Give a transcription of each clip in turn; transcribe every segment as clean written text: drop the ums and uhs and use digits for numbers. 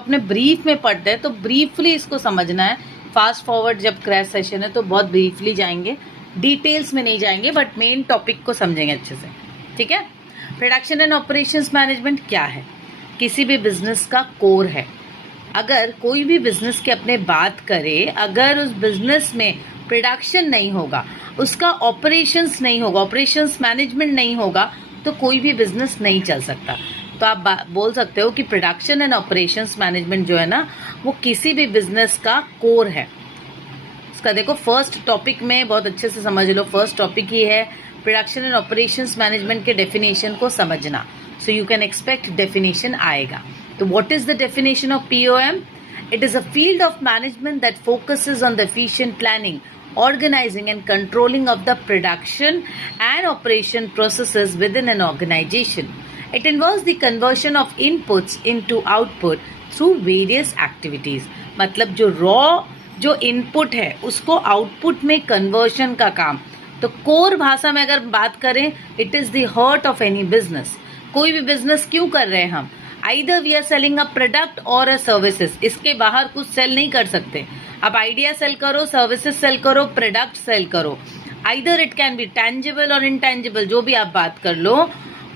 अपने ब्रीफ में पढ़ते हैं तो ब्रीफली इसको समझना है। फास्ट फॉरवर्ड जब क्रैश सेशन है तो बहुत ब्रीफली जाएंगे, डिटेल्स में नहीं जाएंगे, बट मेन टॉपिक को समझेंगे अच्छे से, ठीक है। प्रोडक्शन एंड ऑपरेशंस मैनेजमेंट क्या है? किसी भी बिजनेस का कोर है। अगर कोई भी बिजनेस की अपने बात करे, अगर उस बिजनेस में प्रोडक्शन नहीं होगा, उसका ऑपरेशंस नहीं होगा, ऑपरेशंस मैनेजमेंट नहीं होगा, तो कोई भी बिजनेस नहीं चल सकता। तो आप बोल सकते हो कि प्रोडक्शन एंड ऑपरेशंस मैनेजमेंट जो है ना, वो किसी भी बिजनेस का कोर है। इसका देखो फर्स्ट टॉपिक में बहुत अच्छे से समझ लो। फर्स्ट टॉपिक ही है प्रोडक्शन एंड ऑपरेशंस मैनेजमेंट के डेफिनेशन को समझना। So you can expect definition आएगा। तो what is the definition of POM? It is a field of management that focuses on the efficient planning, organizing and controlling of the production and operation processes within an organization. It involves the conversion of inputs into output through various activities. मतलब जो raw जो input है उसको output में conversion का काम। तो core भाषा में अगर बात करें, it is the heart of any business. कोई भी बिजनेस क्यों कर रहे हैं हम? Either we are selling a product or a services. इसके बाहर कुछ सेल नहीं कर सकते। आप आइडिया सेल करो, सर्विसेज सेल करो, प्रोडक्ट सेल करो। Either it can be tangible और intangible, जो भी आप बात कर लो,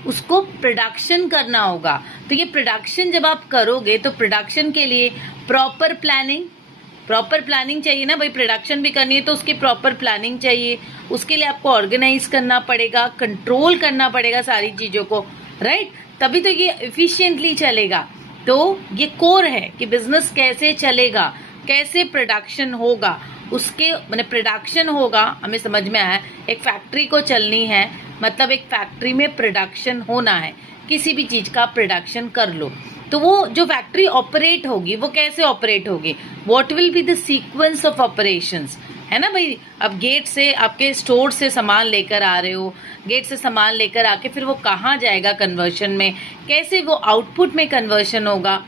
उसको प्रोडक्शन करना होगा। तो ये प्रोडक्शन जब आप करोगे तो प्रोडक्शन के लिए प्रॉपर प्लानिंग चाहिए ना भाई। प्रोडक्शन भी करनी है तो उसकी प्रॉपर प्लानिंग चाहिए। उसके लिए आपको ऑर्गेनाइज करना पड़ेगा, कंट्रोल करना पड़ेगा सारी चीजों को, राइट? तभी तो ये एफिशिएंटली चलेगा। तो ये कोर है कि बिजनेस कैसे चलेगा, कैसे प्रोडक्शन होगा, उसके मैंने प्रोडक्शन होगा, हमें समझ में आया। एक फैक्ट्री को चलनी है, मतलब एक फैक्ट्री में प्रोडक्शन होना है। किसी भी चीज का प्रोडक्शन कर लो तो वो जो फैक्ट्री ऑपरेट होगी वो कैसे ऑपरेट होगी? What will be the sequence of operations, है ना भाई। अब गेट से आपके स्टोर से सामान लेकर आ रहे हो, गेट से सामान लेकर आके फिर वो कहाँ जाएगा कन्वर्शन में, कैसे वो आउटपुट में कन्वर्शन होगा।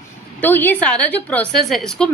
तो ये सारा जो प्रोसेस है इसको